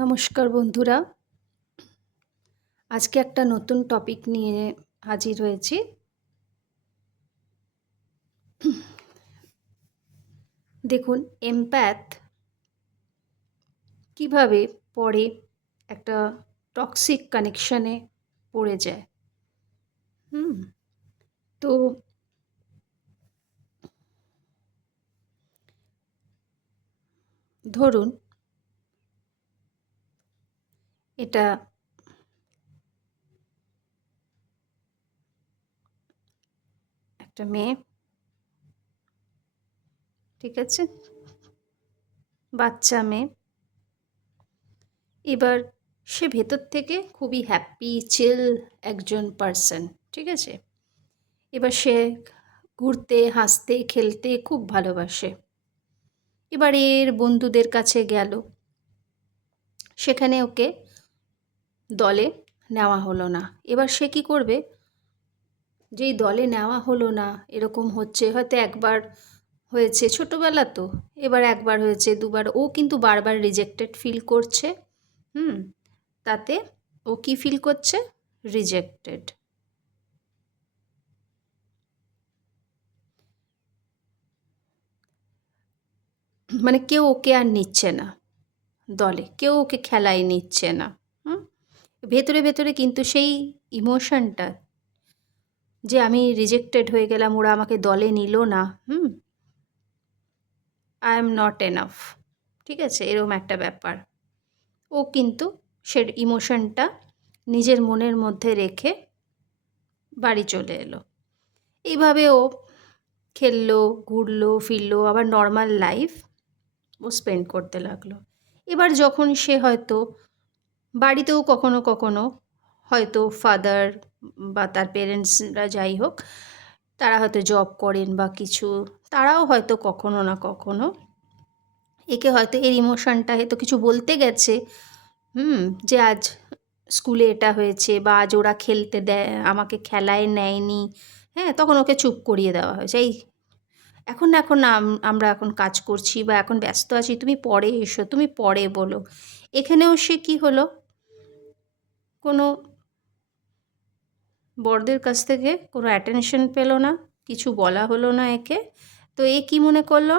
নমস্কার বন্ধুরা, আজকে একটা নতুন টপিক নিয়ে হাজির হয়েছি। দেখুন, এমপ্যাথ কিভাবে পরে একটা টক্সিক কানেকশানে পড়ে যায়। তো ধরুন, এটা একটা মেয়ে, ঠিক আছে, বাচ্চা মেয়ে। এবার সে ভেতর থেকে খুবই হ্যাপি চিল একজন পার্সন, ঠিক আছে। এবার সে ঘুরতে, হাসতে, খেলতে খুব ভালোবাসে। এবার এর বন্ধুদের কাছে গেল, সেখানে ওকে দলে নেওয়া হলো না। এবার সে কী করবে? যেই দলে নেওয়া হলো না, এরকম হচ্ছে, হয়তো একবার হয়েছে, ছোটোবেলা তো, এবার একবার হয়েছে, দুবার, ও কিন্তু বারবার রিজেক্টেড ফিল করছে। তাতে ও কি ফিল করছে? রিজেক্টেড। মানে কেউ ওকে আর নিচ্ছে না দলে, কেউ ওকে খেলায় নিচ্ছে না। ভেতরে ভেতরে কিন্তু সেই ইমোশনটা, যে আমি রিজেক্টেড হয়ে গেলাম, ওরা আমাকে দলে নিল না, আই এম নট এনাফ, ঠিক আছে, এরকম একটা ব্যাপার। ও কিন্তু সে ইমোশনটা নিজের মনের মধ্যে রেখে বাড়ি চলে এলো। এইভাবে ও খেললো, ঘুরলো, ফিরলো, আবার নর্মাল লাইফ ও স্পেন্ড করতে লাগলো। এবার যখন সে হয়তো বাড়িতেও কখনো কখনো হয়তো ফাদার বা তার পেরেন্টসরা যাই হোক, তারা হয়তো জব করেন বা কিছু, তারাও হয়তো কখনো না কখনো একে হয়তো এর ইমোশনটা হয়তো কিছু বলতে গেছে, যে আজ স্কুলে এটা হয়েছে, বা আজ ওরা খেলতে দেয়, আমাকে খেলায় নেয়নি, তখন ওকে চুপ করিয়ে দেওয়া হয়েছে। এই এখন এখন আমরা এখন কাজ করছি বা এখন ব্যস্ত আছি, তুমি পরে এসো, তুমি পরে বলো। এখানেও সে কি হলো, কোনো বড়দের কাছ থেকে কোনো অ্যাটেনশন পেল না, কিছু বলা হলো না একে। তো এ কি মনে করলো?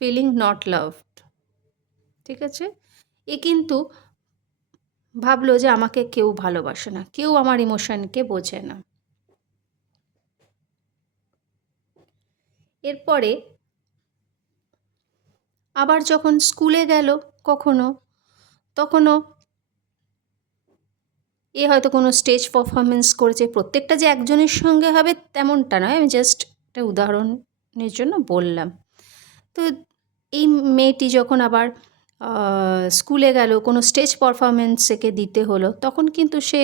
ফিলিং নট লাভড, ঠিক আছে। এ কিন্তু ভাবলো যে আমাকে কেউ ভালোবাসে না, কেউ আমার ইমোশনকে বোঝে না। এরপরে আবার যখন স্কুলে গেল কখনো, তখনও এ হয়তো কোনো স্টেজ পারফরমেন্স করেছে। প্রত্যেকটা যে একজনের সঙ্গে হবে তেমনটা নয়, আমি জাস্ট একটা উদাহরণের জন্য বললাম। তো এই মেয়েটি যখন আবার স্কুলে গেল, কোনো স্টেজ পারফরমেন্স একে দিতে হলো, তখন কিন্তু সে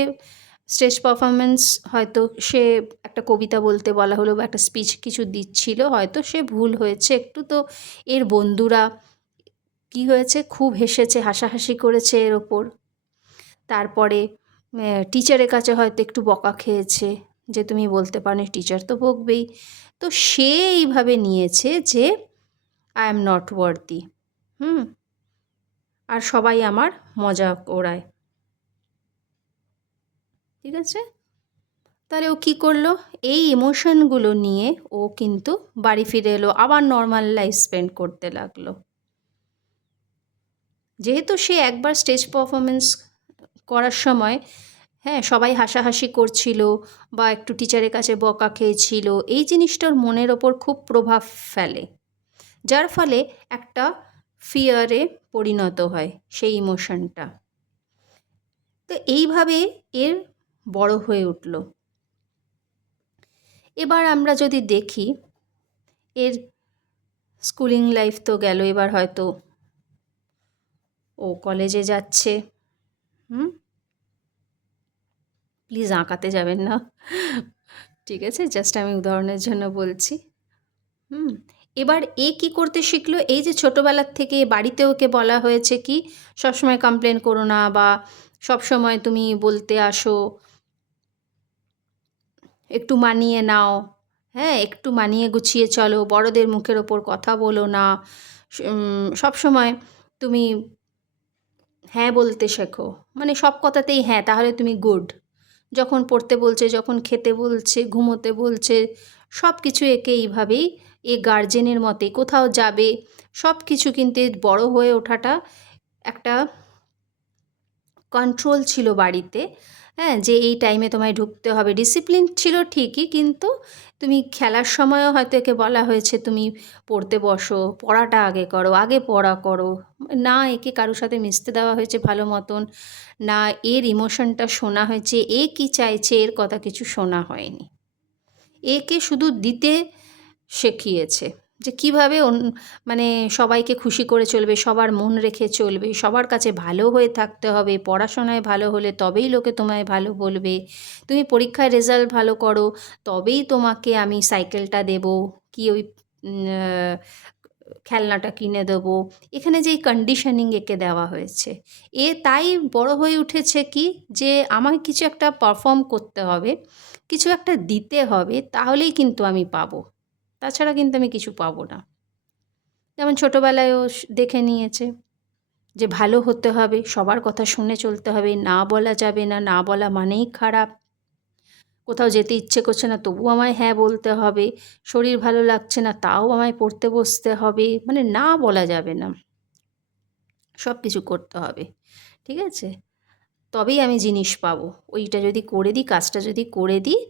স্টেজ পারফরমেন্স, হয়তো সে একটা কবিতা বলতে বলা হলো বা একটা স্পিচ কিছু দিচ্ছিল, হয়তো সে ভুল হয়েছে একটু। তো এর বন্ধুরা কি হয়েছে, খুব হেসেছে, হাসাহাসি করেছে এর ওপর। তারপরে টিচারের কাছে হয়তো একটু বকা খেয়েছে, যে তুমি বলতে পারো, টিচার তো বকবেই। তো সে এইভাবে নিয়েছে যে আই এম নট ওয়ার্দি, আর সবাই আমার মজা ওড়ায়, ঠিক আছে। তাহলে ও কী করলো? এই ইমোশনগুলো নিয়ে ও কিন্তু বাড়ি ফিরে এলো, আবার নর্মাল লাইফ স্পেন্ড করতে লাগলো। যেহেতু সে একবার স্টেজ পারফরমেন্স করার সময় সবাই হাসাহাসি করছিল বা একটু টিচারের কাছে বকা খেয়েছিল, এই জিনিসটার মনের ওপর খুব প্রভাব ফেলে, যার ফলে একটা ফিয়ারে পরিণত হয় সেই ইমোশনটা। তো এইভাবে এর বড় হয়ে উঠল। এবার আমরা যদি দেখি, এর স্কুলিং লাইফ তো গেল, এবার হয়তো ও কলেজে যাচ্ছে। প্লিজ আঁকাতে যাবেন না, ঠিক আছে, জাস্ট আমি উদাহরণের জন্য বলছি। এবার এ কি করতে শিখলো? এই যে ছোটোবেলার থেকে বাড়িতে ওকে বলা হয়েছে কি, সবসময় কমপ্লেন করো না, বা সবসময় তুমি বলতে আসো, একটু মানিয়ে নাও, একটু মানিয়ে গুছিয়ে চলো, বড়দের মুখের ওপর কথা বলো না, সবসময় তুমি হ্যাঁ বলতে শেখো, মানে সব কথাতেই হ্যাঁ, তাহলে তুমি গুড। যখন পড়তে বলছে, যখন খেতে বলছে, ঘুমোতে বলছে, সব কিছু একে এইভাবেই, এ গার্জেনের মতে কোথাও যাবে, সব কিছু কিন্তু এর বড় হয়ে ওঠাটা একটা কন্ট্রোল ছিল বাড়িতে। হ্যাঁ, যে এই টাইমে তোমায় ঢুকতে হবে, ডিসিপ্লিন ছিল ঠিকই, কিন্তু তুমি খেলার সময়ও হয়তো একে বলা হয়েছে তুমি পড়তে বসো, পড়াটা আগে করো, আগে পড়া করো। না একে কারোর সাথে মিশতে দেওয়া হয়েছে ভালো মতন, না এর ইমোশনটা শোনা হয়েছে, এ কি চাইছে এর কথা কিছু শোনা হয়নি। একে শুধু দিতে শিখিয়েছে, যে কীভাবে মানে সবাইকে খুশি করে চলবে, সবার মন রেখে চলবে, সবার কাছে ভালো হয়ে থাকতে হবে, পড়াশোনায় ভালো হলে তবেই লোকে তোমায় ভালো বলবে, তুমি পরীক্ষায় রেজাল্ট ভালো করো তবেই তোমাকে আমি সাইকেলটা দেবো, কি ওই খেলনাটা কিনে দেবো। এখানে যেই কন্ডিশনিং একে দেওয়া হয়েছে, এ তাই বড় হয়ে উঠেছে কি, যে আমাকে কিছু একটা পারফর্ম করতে হবে, কিছু একটা দিতে হবে, তাহলেই কিন্তু আমি পাবো, তাছাড়া কিন্তু আমি কিছু পাবো না। যেমন ছোটোবেলায়ও দেখে নিয়েছে যে ভালো হতে হবে, সবার কথা শুনে চলতে হবে, না বলা যাবে না, না বলা মানেই খারাপ। কোথাও যেতে ইচ্ছে করছে না তবুও আমায় হ্যাঁ বলতে হবে, শরীর ভালো লাগছে না তাও আমায় পড়তে বসতে হবে, মানে না বলা যাবে না, সব কিছু করতে হবে, ঠিক আছে? তবেই আমি জিনিস পাবো, ওইটা যদি করে দিই, কাজটা যদি করে দিই,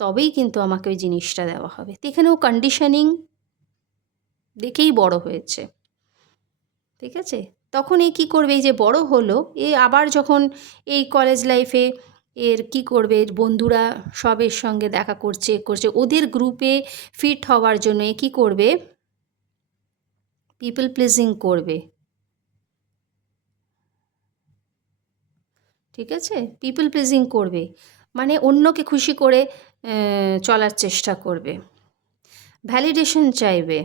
তবেই কিন্তু আমাকে ওই জিনিসটা দেওয়া হবে। তো এখানেও কন্ডিশনিং দেখেই বড় হয়েছে, ঠিক আছে? তখন এ কী করবে, এই যে বড় হলো, এ আবার যখন এই কলেজ লাইফে এর কী করবে, বন্ধুরা সবের সঙ্গে দেখা করছে করছে, ওদের গ্রুপে ফিট হওয়ার জন্য এ কী করবে, পিপল প্লিজিং করবে, ঠিক আছে? পিপল প্লিজিং করবে, মানে অন্যকে খুশি করে চলার চেষ্টা করবে, ভ্যালিডেশন চাইবে।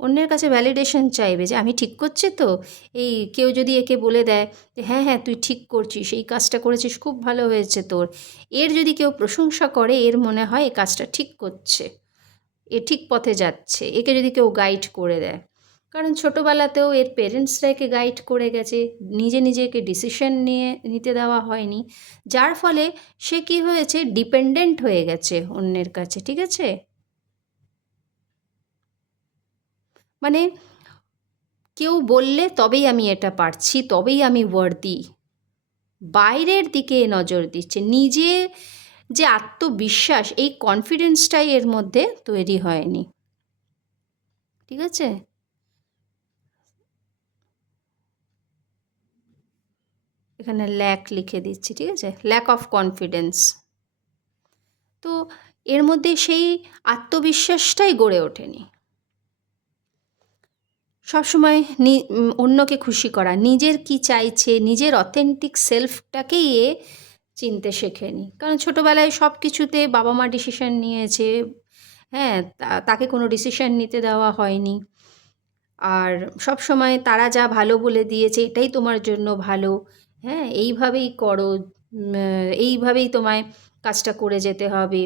অন্যের কাছে ভ্যালিডেশন চাইবে যে আমি ঠিক করছি তো, এই কেউ যদি একে বলে দেয় যে হ্যাঁ হ্যাঁ তুই ঠিক করছিস, এই কাজটা করেছিস খুব ভালো হয়েছে তোর, এর যদি কেউ প্রশংসা করে, এর মনে হয় এ কাজটা ঠিক করছে, এ ঠিক পথে যাচ্ছে, একে যদি কেউ গাইড করে দেয়। কারণ ছোটোবেলাতেও এর পেরেন্টসরা একে গাইড করে গেছে, নিজে নিজেকে ডিসিশন নিতে দেওয়া হয়নি, যার ফলে সে কী হয়েছে, ডিপেন্ডেন্ট হয়ে গেছে অন্যের কাছে, ঠিক আছে? মানে কেউ বললে তবেই আমি এটা পারছি, তবেই আমি ওয়ার্দি, বাইরের দিকে নজর দিচ্ছে, নিজে যে আত্মবিশ্বাস, এই কনফিডেন্সটাই এর মধ্যে তৈরি হয়নি, ঠিক আছে? এখানে ল্যাক লিখে দিচ্ছি, ঠিক আছে, ল্যাক অফ কনফিডেন্স। তো এর মধ্যে সেই আত্মবিশ্বাসটাই গড়ে ওঠেনি, সবসময় অন্যকে খুশি করা, নিজের কি চাইছে, নিজের অথেন্টিক সেলফটাকেই এ চিনতে শেখেনি, কারণ ছোটোবেলায় সব কিছুতে বাবা মা ডিসিশন নিয়েছে, হ্যাঁ, তাকে কোনো ডিসিশন নিতে দেওয়া হয়নি, আর সব সময় তারা যা ভালো বলে দিয়েছে এটাই তোমার জন্য ভালো, হ্যাঁ এইভাবেই করো, এইভাবেই তোমায় কাজটা করে যেতে হবে,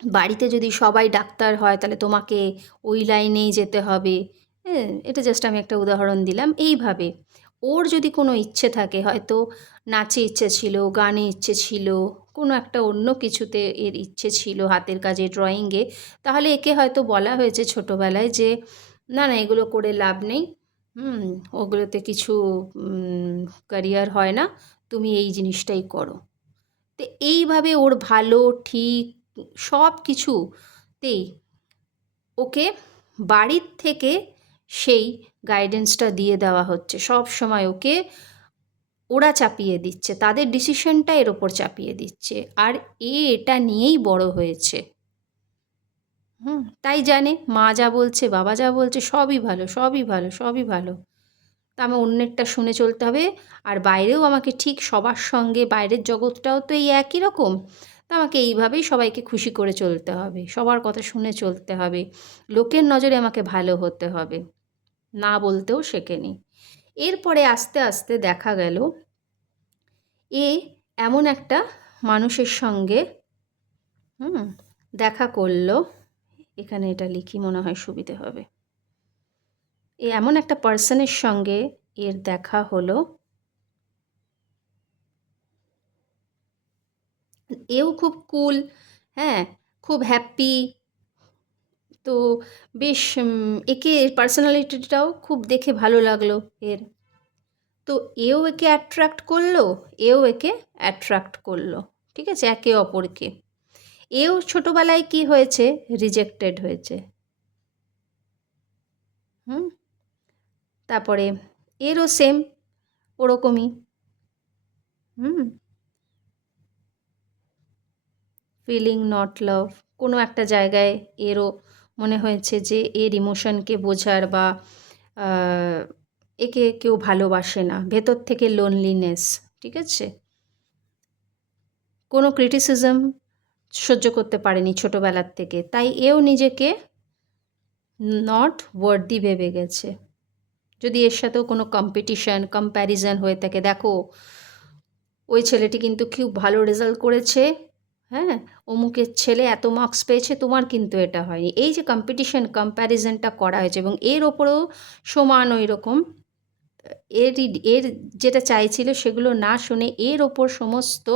বাড়িতে যদি সবাই ডাক্তার হয় তাহলে তোমাকে ওই লাইনেই যেতে হবে, হ্যাঁ, এটা জাস্ট আমি একটা উদাহরণ দিলাম। এইভাবে ওর যদি কোনো ইচ্ছে থাকে, হয়তো নাচে ইচ্ছে ছিল, গানে ইচ্ছে ছিল, কোনো একটা অন্য কিছুতে এর ইচ্ছে ছিল, হাতের কাজে, ড্রয়িংয়ে, তাহলে একে হয়তো বলা হয়েছে ছোটোবেলায় যে না না এগুলো করে লাভ নেই, ওগুলোতে কিছু ক্যারিয়ার হয় না, তুমি এই জিনিসটাই করো। তো এইভাবে ওর ভালো ঠিক সব কিছুতেই ওকে বাড়ির থেকে সেই গাইডেন্সটা দিয়ে দেওয়া হচ্ছে, সব সময় ওকে ওরা চাপিয়ে দিচ্ছে, তাদের ডিসিশনটা এর ওপর চাপিয়ে দিচ্ছে, আর এটা নিয়েই বড় হয়েছে। তাই জানে মা যা বলছে, বাবা যা বলছে, সবই ভালো, সবই ভালো, সবই ভালো, তা আমার অন্যেরটা শুনে চলতে হবে, আর বাইরেও আমাকে ঠিক সবার সঙ্গে, বাইরের জগৎটাও তো এই একই রকম, তা আমাকে এইভাবেই সবাইকে খুশি করে চলতে হবে, সবার কথা শুনে চলতে হবে, লোকের নজরে আমাকে ভালো হতে হবে, না বলতেও শেখেনি। এরপরে আস্তে আস্তে দেখা গেল এ এমন একটা মানুষের সঙ্গে দেখা করলো, এখানে এটা লিখি, মনে হয় সুবিধে হবে। এমন একটা পার্সনের সঙ্গে এর দেখা হলো, এও খুব কুল, হ্যাঁ, খুব হ্যাপি। তো বেশ একে এর পার্সোনালিটিটাও খুব দেখে ভালো লাগলো এর। তো এও একে অ্যাট্রাক্ট করলো, এও একে অ্যাট্রাক্ট করলো, ঠিক আছে, একে অপরকে। এও ছোটোবেলায় কি হয়েছে, রিজেক্টেড হয়েছে। তারপরে এরও সেম ওরকমই। ফিলিং নট লাভ, কোনো একটা জায়গায় এরও মনে হয়েছে যে এর ইমোশনকে বোঝার বা একে কেউ ভালোবাসে না, ভেতর থেকে লোনলিনেস, ঠিক আছে। কোনো ক্রিটিসিজম সহ্য করতে পারেনি ছোটোবেলার থেকে, তাই এও নিজেকে নট ওয়ার্দি ভেবে গেছে। যদি এর সাথেও কোনো কম্প্যারিজন হয়ে থাকে, দেখো ওই ছেলেটি কিন্তু খুব ভালো রেজাল্ট করেছে, হ্যাঁ, অমুকের ছেলে এত মার্কস পেয়েছে, তোমার কিন্তু এটা হয়নি। এই যে কম্প্যারিজনটা করা হয়েছে, এবং এর ওপরেও সমান ওই রকম এর যেটা চাইছিল সেগুলো না শুনে এর ওপর সমস্ত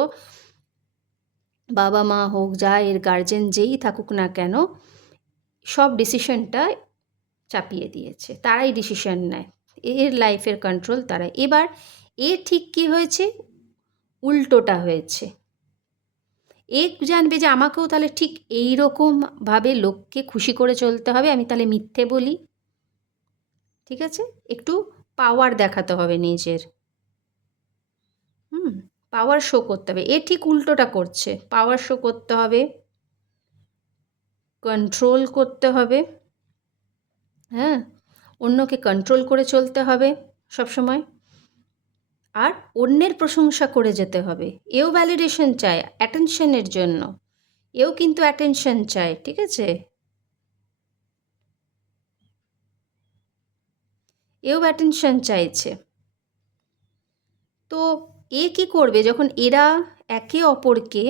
বাবা মা হোক, যা এর গার্জেন যেই থাকুক না কেন, সব ডিসিশনটা চাপিয়ে দিয়েছে। তারাই ডিসিশন নেয়, এর লাইফের কন্ট্রোল তারাই। এবার ঠিক কী হয়েছে, উল্টোটা হয়েছে। জানবে যে আমাকেও তাহলে ঠিক এই রকমভাবে লোককে খুশি করে চলতে হবে, আমি তাহলে মিথ্যে বলি, ঠিক আছে, একটু পাওয়ার দেখাতে হবে নিজের, পাওয়ার শো করতে হবে। ঠিক উল্টোটা করছে, পাওয়ার শো করতে হবে, কন্ট্রোল করতে হবে, হ্যাঁ, অন্যকে কন্ট্রোল করে চলতে হবে সবসময়, আর অন্যের প্রশংসা করে যেতে হবে। এও ভ্যালিডেশন চায় অ্যাটেনশনের জন্য, এও কিন্তু অ্যাটেনশন চায়, ঠিক আছে, এও অ্যাটেনশন চাইছে। তো কি করবে যখন এরা একে অপরকে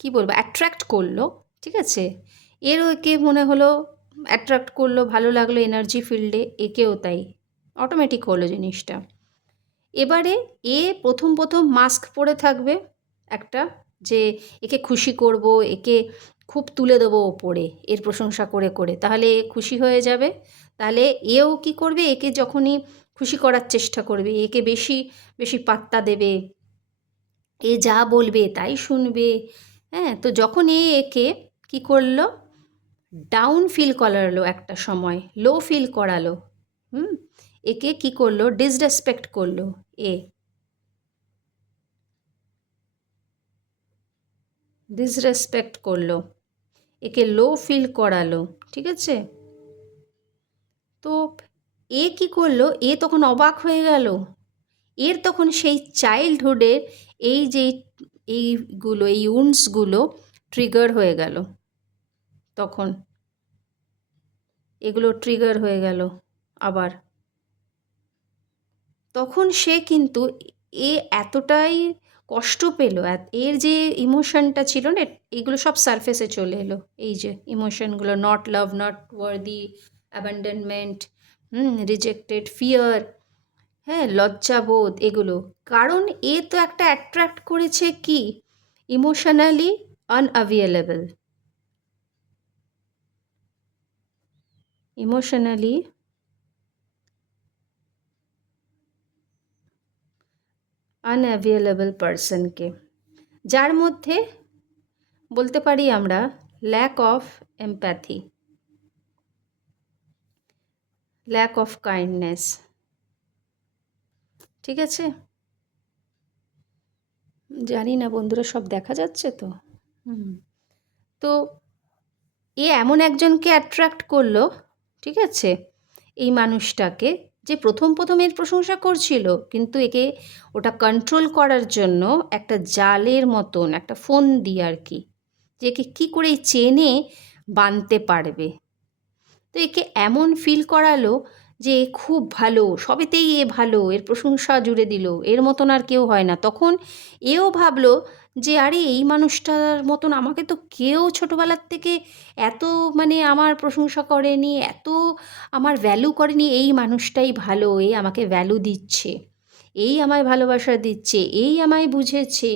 কি বলবো অ্যাট্রাক্ট করলো, ঠিক আছে, এরও একে মনে হলো অ্যাট্রাক্ট করলো, ভালো লাগলো এনার্জি ফিল্ডে, একেও তাই অটোমেটিক হলো জিনিসটা। এবারে প্রথম মাস্ক পরে থাকবে একটা, যে একে খুশি করব, একে খুব তুলে দেবো ওপরে এর প্রশংসা করে করে, তাহলে খুশি হয়ে যাবে। তাহলে এও কি করবে, একে যখনই খুশি করার চেষ্টা করবে, একে বেশি বেশি পাত্তা দেবে, এ যা বলবে তাই শুনবে, হ্যাঁ। তো যখন একে কি করলো, ডাউন ফিল করালো, একটা সময় লো ফিল করালো, একে কি করলো, ডিসরেসপেক্ট করলো, ডিসরেসপেক্ট করলো, একে লো ফিল করালো, ঠিক আছে। তো কি করলো, তখন অবাক হয়ে গেল, এর তখন সেই চাইল্ডহুডের এই যে এইগুলো, এই উন্ডসগুলো ট্রিগার হয়ে গেল, তখন এগুলো ট্রিগার হয়ে গেল আবার। তখন সে কিন্তু এতটাই কষ্ট পেল, এর যে ইমোশনটা ছিল না, এইগুলো সব সারফেসে চলে এলো, এই যে ইমোশনগুলো, not love, not worthy, abandonment, rejected, fear, হ্যাঁ, লজ্জাবোধ, এগুলো। কারণ তো একটা অ্যাট্রাক্ট করেছে কি, ইমোশনালি আনঅ্যাভেলেবল, ইমোশনালি আনঅ্যাভেলেবল পার্সনকে, যার মধ্যে বলতে পারি আমরা lack of empathy, lack of kindness, ঠিক আছে। জানি না বন্ধুরা সব দেখা যাচ্ছে তো, তো এমন একজনকে অ্যাট্রাক্ট করলো, ঠিক আছে, এই মানুষটাকে, যে প্রথম এর প্রশংসা করছিল, কিন্তু একে ওটা কন্ট্রোল করার জন্য একটা জালের মতন একটা ফোন দিয়ে আর কি, যে একে কী করে চেনে বানতে পারবে। তো একে এমন ফিল করালো যে এ খুব ভালো, সবেতেই এ ভালো, এর প্রশংসা জুড়ে দিল, এর মতন আর কেউ হয় না, তখন এও ভাবলো যে আরে এই মানুষটার মতন আমাকে তো কেউ ছোটোবেলার থেকে এত মানে আমার প্রশংসা করেনি, এত আমার ভ্যালু করেনি, এই মানুষটাই ভালো, এই আমাকে ভ্যালু দিচ্ছে, এই আমায় ভালোবাসা দিচ্ছে, এই আমায় বুঝেছে।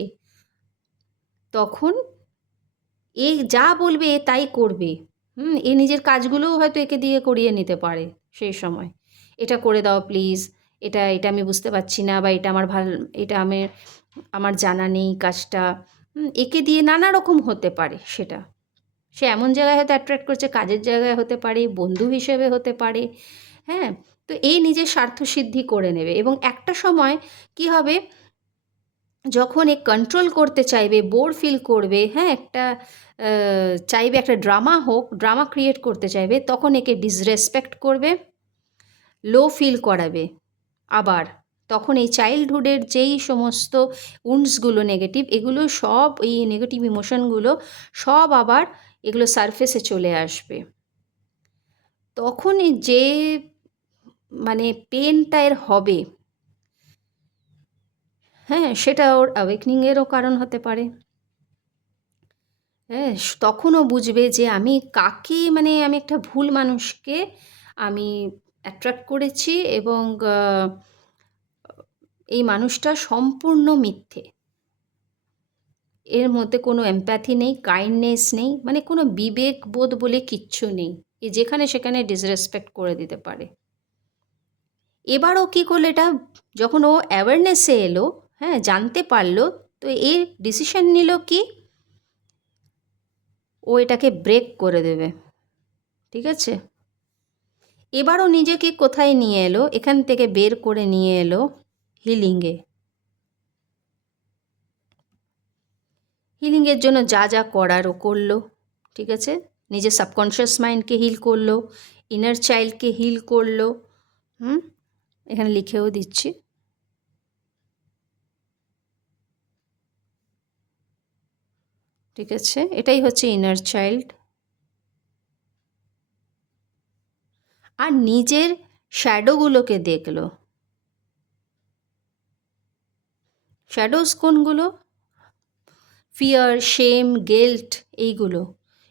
তখন এ যা বলবে এ তাই করবে। এ নিজের কাজগুলোও হয়তো একে দিয়ে করিয়ে নিতে পারে সেই সময়। এটা করে দাও প্লিজ, এটা আমি বুঝতে পারছি না, বা এটা আমার এটা আমার জানা নেই কাজটা। একে দিয়ে নানা রকম হতে পারে সেটা। সে এমন জায়গায় হয়তো অ্যাট্রাক্ট করছে, কাজের জায়গায় হতে পারে, বন্ধু হিসেবে হতে পারে। হ্যাঁ, তো এই নিজের স্বার্থসিদ্ধি করে নেবে এবং একটা সময় কি হবে, যখন এ কন্ট্রোল করতে চাইবে, বোর ফিল করবে, হ্যাঁ, একটা চাইবে একটা ড্রামা হোক, ড্রামা ক্রিয়েট করতে চাইবে, তখন একে ডিসরেসপেক্ট করবে, লো ফিল করাবে। আবার তখন এই চাইল্ডহুডের যেই সমস্ত উন্ডসগুলো নেগেটিভ, এগুলো সব, এই নেগেটিভ ইমোশনগুলো সব আবার এগুলো সারফেসে চলে আসবে। তখন যে মানে পেনটা এর হবে, হ্যাঁ, সেটা ওর অ্যাওয়েকনিংয়েরও কারণ হতে পারে। হ্যাঁ, তখনও বুঝবে যে আমি কাকে, মানে আমি একটা ভুল মানুষকে আমি অ্যাট্রাক্ট করেছি, এবং এই মানুষটা সম্পূর্ণ মিথ্যে, এর মধ্যে কোনো এমপ্যাথি নেই, কাইন্ডনেস নেই, মানে কোনো বিবেক বোধ বলে কিচ্ছু নেই, এ যেখানে সেখানে ডিসরেসপেক্ট করে দিতে পারে। এবারও কী করলো এটা, যখন ও অ্যাওয়ারনেসে এলো, হ্যাঁ, জানতে পারলো, তো এর ডিসিশন নিল কি, ও এটাকে ব্রেক করে দেবে। ঠিক আছে, এবারও নিজেকে কোথায় নিয়ে এলো, এখান থেকে বের করে নিয়ে এলো হিলিংয়ে। হিলিংয়ের জন্য যা যা করার ও করলো। ঠিক আছে, নিজের সাবকনশিয়াস মাইন্ডকে হিল করলো, ইনার চাইল্ডকে হিল করলো। এখানে লিখেও দিচ্ছি। ঠিক আছে, এটাই হচ্ছে ইনার চাইল্ড। আর নিজের শ্যাডোগুলোকে দেখলো। শ্যাডোজ কোনগুলো? ফিয়ার, শেম, গিল্ট, এইগুলো।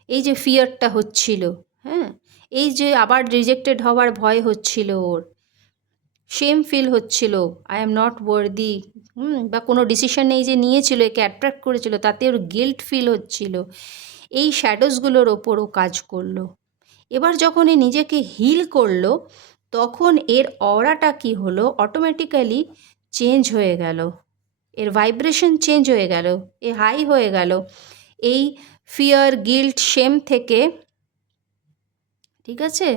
এই যে ফিয়ারটা হচ্ছিল, হ্যাঁ, এই যে আবার রিজেক্টেড হওয়ার ভয় হচ্ছিল ওর, শেম ফিল হচ্ছিল, আই অ্যাম নট ওয়ার্দি, বা কোনো ডিসিশন এই যে নিয়েছিল, একে অ্যাট্রাক্ট করেছিল, তাতে ওর গিল্ট ফিল হচ্ছিল, এই শ্যাডোজগুলোর ওপরও কাজ করলো। এবার যখন এ নিজেকে হিল করলো, তখন এর অরাটা কি হলো, অটোমেটিক্যালি চেঞ্জ হয়ে গেল, এর ভাইব্রেশন চেঞ্জ হয়ে গেল, এ হাই হয়ে গেল এই ফিয়ার, গিল্ট, শেম থেকে। ঠিক আছে,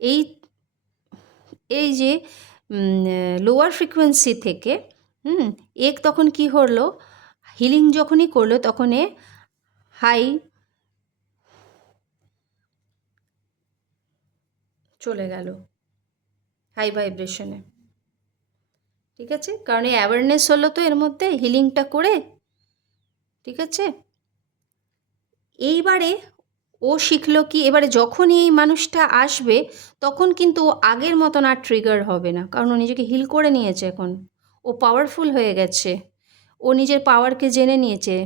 এই এই যে লোয়ার ফ্রিকোয়েন্সি থেকে এক তখন কি হলো, হিলিং যখনই করলো তখন এ হাই চলে গেল, হাই ভাইব্রেশনে। ঠিক আছে, কারণ এই অ্যাওয়ারনেস হলো তো এর মধ্যে হিলিংটা করে। ঠিক আছে, এইবারে ও শিখলো কি, এবারে যখনই এই মানুষটা আসবে তখন কিন্তু ও আগের মতন আর ট্রিগার হবে না, কারণ ও নিজেকে হিল করে নিয়েছে, এখন ও পাওয়ারফুল হয়ে গেছে, ও নিজের পাওয়ারকে জেনে নিয়েছে।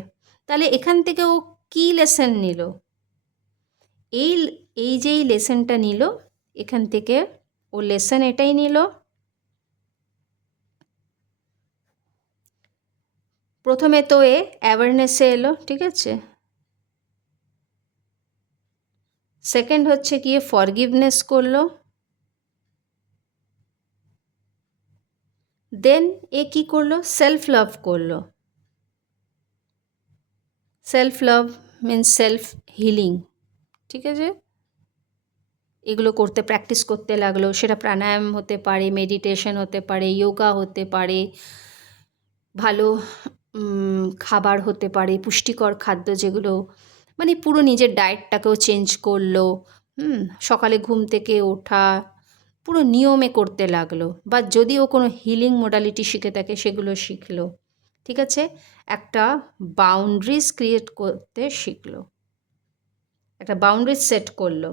তাহলে এখান থেকে ও কী লেসন নিল, এই এই যে এই লেসনটা নিল এখান থেকে, ও লেসন এটাই নিল, প্রথমে তো এ অ্যাওয়ারনেসে এলো। ঠিক আছে, সেকেন্ড হচ্ছে গিয়ে ফরগিভনেস করলো, দেন এ কী করলো, সেলফ লাভ করলো। Self love means self healing. ঠিক আছে, এগুলো করতে প্র্যাকটিস করতে লাগলো, সেটা প্রাণায়াম হতে পারে, মেডিটেশন হতে পারে, যোগা হতে পারে, ভালো খাবার হতে পারে, পুষ্টিকর খাদ্য যেগুলো, মানে পুরো নিজের ডায়েটটাকেও চেঞ্জ করলো। সকালে ঘুম থেকে ওঠা পুরো নিয়মে করতে লাগলো, বা যদি ও কোনো হিলিং মোডালিটি শিখে থাকে সেগুলো শিখলো। ঠিক আছে, একটা বাউন্ডারিজ ক্রিয়েট করতে শিখলো, একটা বাউন্ডারিজ সেট করলো।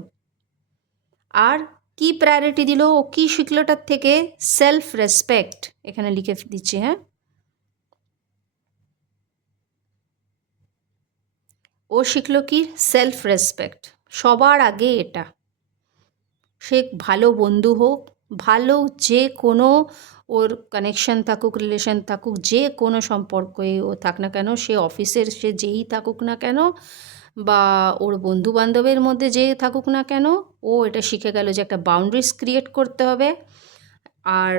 আর কি প্রায়োরিটি দিল, ও কি শিখলোটার থেকে? Self respect. এখানে লিখে দিচ্ছি, হ্যাঁ, ও শিখলো কি? Self respect. সবার আগে এটা। সে ভালো বন্ধু হোক, ভালো যে কোনো ওর কানেকশন থাকুক, রিলেশন থাকুক, যে কোনো সম্পর্কে ও থাক না কেন, সে অফিসের সে যেই থাকুক না কেন, বা ওর বন্ধু বান্ধবের মধ্যে যে থাকুক না কেন, ও এটা শিখে গেল যে একটা বাউন্ডারিজ ক্রিয়েট করতে হবে। আর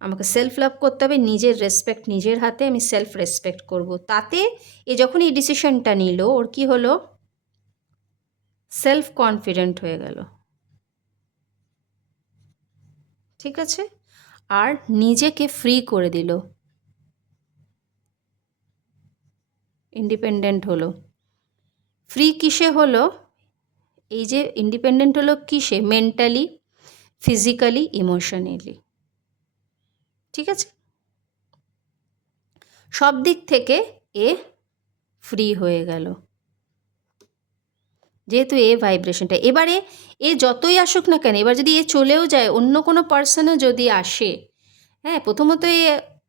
আমাকে সেলফ লাভ করতে হবে, নিজের রেসপেক্ট নিজের হাতে, আমি সেলফ রেসপেক্ট করব। তাতে এ যখন এই ডিসিশনটা নিল, ওর কি হলো? সেলফ কনফিডেন্ট হয়ে গেল। ঠিক আছে, আর নিজেকে ফ্রি করে দিল, ইন্ডিপেন্ডেন্ট হলো। ফ্রি কিসে হলো? এই যে ইন্ডিপেন্ডেন্ট হলো কিসে? Mentally, physically, emotionally. ঠিক আছে, সব দিক থেকে এ ফ্রি হয়ে গেল, যেহেতু এ ভাইব্রেশনটা। এবারে এ যতই আসুক না কেন, এবার যদি এ চলেও যায়, অন্য কোনো পার্সনও যদি আসে, হ্যাঁ, প্রথমত এ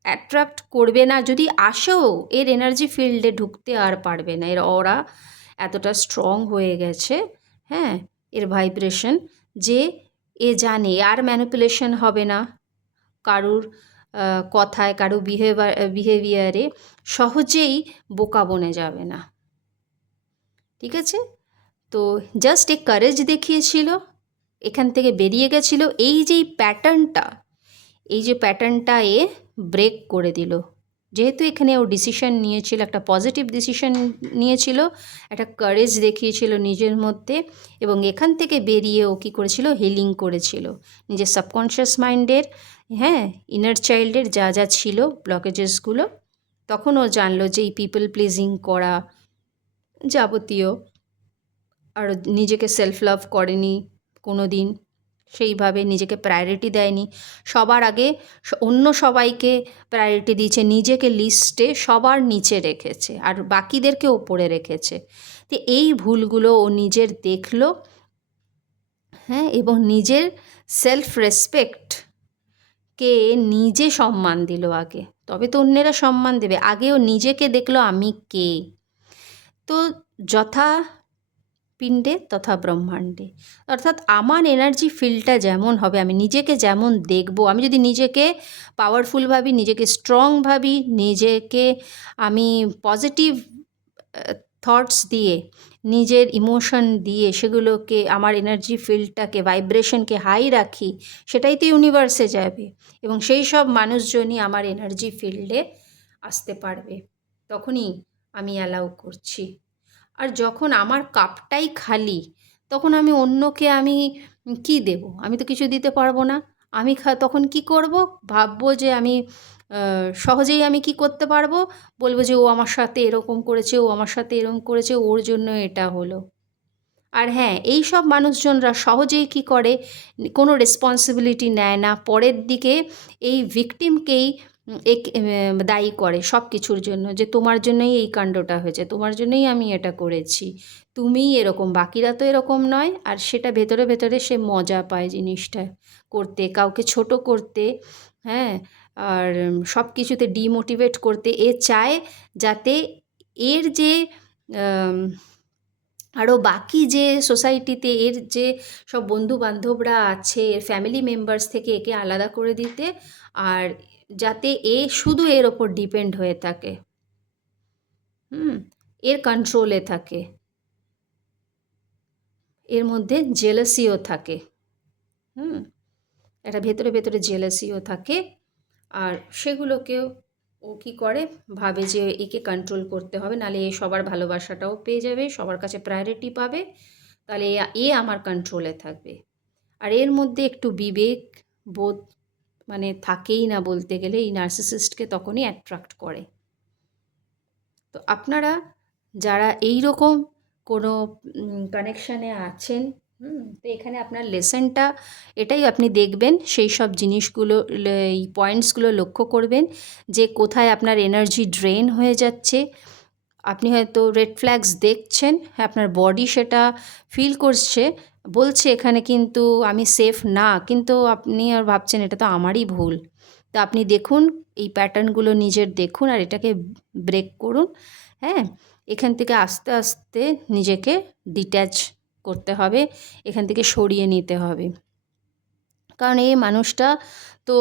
অ্যাট্রাক্ট করবে না, যদি আসেও এর এনার্জি ফিল্ডে ঢুকতে আর পারবে না। এর অরা এতটা স্ট্রং হয়ে গেছে, হ্যাঁ, এর ভাইব্রেশন, যে এ জানে আর ম্যানিপুলেশন হবে না কারুর কথায়, কারুর বিহেভিয়ারে সহজেই বোকা বনে যাবে না। ঠিক আছে, তো জাস্ট এ কারেজ দেখিয়েছিল, এখান থেকে বেরিয়ে গেছিল। এই যে প্যাটার্নটা, এই যে প্যাটার্নটা এ ব্রেক করে দিল, যেহেতু এখানে ও ডিসিশন নিয়েছিল, একটা পজিটিভ ডিসিশন নিয়েছিল, একটা কারেজ দেখিয়েছিল নিজের মধ্যে, এবং এখান থেকে বেরিয়ে ও কী করেছিল? হিলিং করেছিল নিজের সাবকনশিয়াস মাইন্ডের, হ্যাঁ, ইনার চাইল্ডের যা যা ছিল ব্লকেজেসগুলো। তখন ও জানলো যে এই পিপল প্লিজিং করা, যাবতীয়, আর নিজেকে সেলফ লাভ করেনি কোনো দিন, সেইভাবে নিজেকে প্রায়োরিটি দেয়নি, সবার আগে অন্য সবাইকে প্রায়োরিটি দিয়েছে, নিজেকে লিস্টে সবার নিচে রেখেছে আর বাকিদেরকে ওপরে রেখেছে। তো এই ভুলগুলো ও নিজের দেখলো, হ্যাঁ, এবং নিজের সেলফ রেসপেক্টকে নিজে সম্মান দিল আগে, তবে তো অন্যেরা সম্মান দেবে। আগেও নিজেকে দেখলো আমি কে। তো যথা পিণ্ডে তথা ব্রহ্মাণ্ডে, অর্থাৎ আমার এনার্জি ফিল্ডটা যেমন হবে, আমি নিজেকে যেমন দেখব, আমি যদি নিজেকে পাওয়ারফুল ভাবি, নিজেকে স্ট্রং ভাবি, নিজেকে আমি পজিটিভ থটস দিয়ে, নিজের ইমোশন দিয়ে সেগুলোকে, আমার এনার্জি ফিল্ডটাকে, ভাইব্রেশনকে হাই রাখি, সেটাই তো ইউনিভার্সে যাবে, এবং সেই সব মানুষজনই আমার এনার্জি ফিল্ডে আসতে পারবে। তখনই আমি অ্যালাউ করছি। আর যখন আমার কাপটাই খালি, তখন আমি অন্যকে আমি কি দেব? আমি তো কিছু দিতে পারবো না। আমি তখন কি করব? ভাববো যে আমি সহজেই আমি কি করতে পারবো? বলবো যে ও আমার সাথে এরকম করেছে, ও আমার সাথে এরকম করেছে, ওর জন্য এটা হলো। আর হ্যাঁ, এই সব মানুষজনরা সহজেই কি করে? কোনো রেসপন্সিবিলিটি নেয় না, পরের দিকে এই ভিকটিমকেই দায়ী করে সব কিছুর জন্য, যে তোমার জন্যই এই কাণ্ডটা হয়েছে, তোমার জন্যই আমি এটা করেছি, তুমিই এরকম, বাকিরা তো এরকম নয়। আর সেটা ভেতরে ভেতরে সে মজা পায় জিনিসটা করতে, কাউকে ছোট করতে, হ্যাঁ, আর সব কিছুতে ডিমোটিভেট করতে। এ চায় যাতে এর যে আরও বাকি যে সোসাইটিতে এর যে সব বন্ধু বান্ধবরা আছে, এর ফ্যামিলি মেম্বার্স থেকে একে আলাদা করে দিতে, আর যাতে এ শুধু এর ওপর ডিপেন্ড হয়ে থাকে, এর কন্ট্রোলে থাকে, এর মধ্যে জেলাসিও থাকে, একটা ভেতরে ভেতরে জেলাসিও থাকে। আর সেগুলোকেও ও কী করে? ভাবে যে একে কন্ট্রোল করতে হবে, নাহলে এ সবার ভালোবাসাটাও পেয়ে যাবে, সবার কাছে প্রায়োরিটি পাবে, তাহলে এ আমার কন্ট্রোলে থাকবে। আর এর মধ্যে একটু বিবেক বোধ মানে থাকেই না বলতে গেলে, এই নার্সিসিস্টকে তখনই অ্যাট্রাক্ট করে। তো আপনারা যারা এই রকম কোনো কানেকশানে আছেন, তো এখানে আপনার লেসনটা এটাই, আপনি দেখবেন সেই সব জিনিসগুলো, এই পয়েন্টসগুলো লক্ষ্য করবেন যে কোথায় আপনার এনার্জি ড্রেন হয়ে যাচ্ছে। আপনি হয়তো রেড ফ্ল্যাগস দেখছেন, আপনার বডি সেটা ফিল করছে, বলছে এখানে কিন্তু আমি সেফ না, কিন্তু আপনি আর ভাবছেন এটা তো আমারই ভুল। তো আপনি দেখুন, এই প্যাটার্নগুলো নিজের দেখুন আর এটাকে ব্রেক করুন। হ্যাঁ, এখান থেকে আস্তে আস্তে নিজেকে ডিট্যাচ করতে হবে, এখান থেকে সরিয়ে নিতে হবে। কারণ এই মানুষটা তো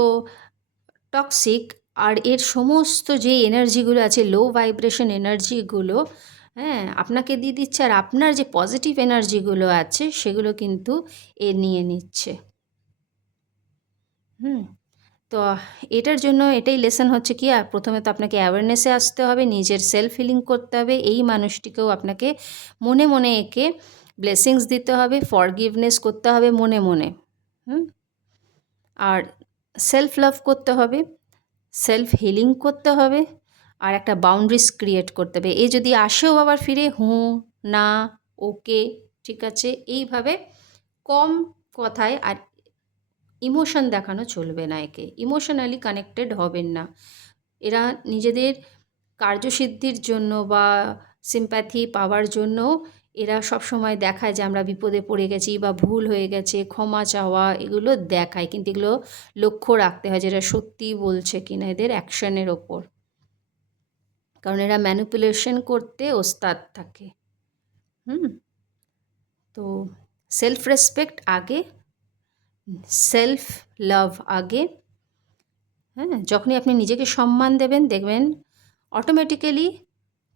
টক্সিক, আর এর সমস্ত যে এনার্জিগুলো আছে, লো ভাইব্রেশন এনার্জিগুলো, হ্যাঁ, আপনাকে দিয়ে দিচ্ছে, আর আপনার যে পজিটিভ এনার্জিগুলো আছে সেগুলো কিন্তু এ নিয়ে নিচ্ছে। তো এটার জন্য এটাই লেসন হচ্ছে কি, আর প্রথমে তো আপনাকে অ্যাওয়ারনেসে আসতে হবে, নিজের সেলফ হিলিং করতে হবে, এই মানুষটিকেও আপনাকে মনে মনে একে ব্লেসিংস দিতে হবে, ফরগিভনেস করতে হবে মনে মনে। আর সেলফ লাভ করতে হবে, সেলফ হিলিং করতে হবে, আর একটা বাউন্ডারিজ ক্রিয়েট করতে হবে। এ যদি আসেও আবার ফিরে হুঁ, না, ওকে, ঠিক আছে, এইভাবে কম কথায়, আর ইমোশন দেখানো চলবে না, একে ইমোশনালি কানেক্টেড হবেন না। এরা নিজেদের কার্যসিদ্ধির জন্য বা সিম্প্যাথি পাওয়ার জন্য এরা সব সময় দেখায় যে আমরা বিপদে পড়ে গেছি বা ভুল হয়ে গেছে, ক্ষমা চাওয়া, এগুলো দেখায়, কিন্তু এগুলো লক্ষ্য রাখতে হয় যে এরা সত্যিই বলছে কিনা এদের অ্যাকশনের ওপর, কারণ এরা ম্যানিপুলেশন করতে ওস্তাদ থাকে। তো সেলফ রেসপেক্ট আগে, সেলফ লাভ আগে। হ্যাঁ, যখনই আপনি নিজেকে সম্মান দেবেন, দেখবেন অটোমেটিক্যালি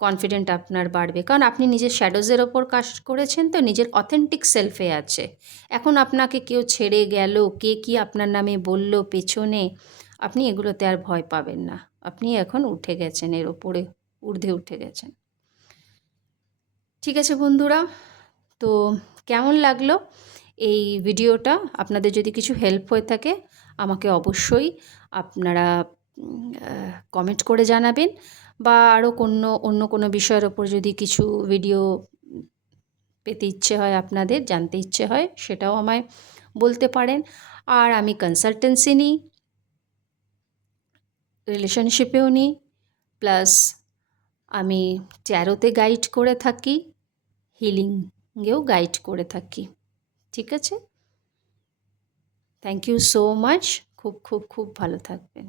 কনফিডেন্ট আপনার বাড়বে, কারণ আপনি নিজের শ্যাডোজের ওপর কাজ করেছেন, তো নিজের অথেন্টিক সেলফে আছে। এখন আপনাকে কেউ ছেড়ে গেল, কে কি আপনার নামে বলল পেছনে, আপনি এগুলোতে আর ভয় পাবেন না, আপনি এখন উঠে গেছেন, এর ওপরে ঊর্ধ্বে উঠে গেছেন। ঠিক আছে বন্ধুরা, তো কেমন লাগলো এই ভিডিওটা? আপনাদের যদি কিছু হেল্প হয়ে থাকে আমাকে অবশ্যই আপনারা কমেন্ট করে জানাবেন, বা আরও অন্য কোনো বিষয়ের ওপর যদি কিছু ভিডিও পেতে ইচ্ছে হয়, আপনাদের জানতে ইচ্ছে হয়, সেটাও আমায় বলতে পারেন। আর আমি কনসালটেন্সি নিই, রিলেশনশিপেও নিই, প্লাস আমি ট্যারোতে গাইড করে থাকি, হিলিংয়েও গাইড করে থাকি। ঠিক আছে, থ্যাংক ইউ সো মাচ, খুব খুব খুব ভালো থাকবেন।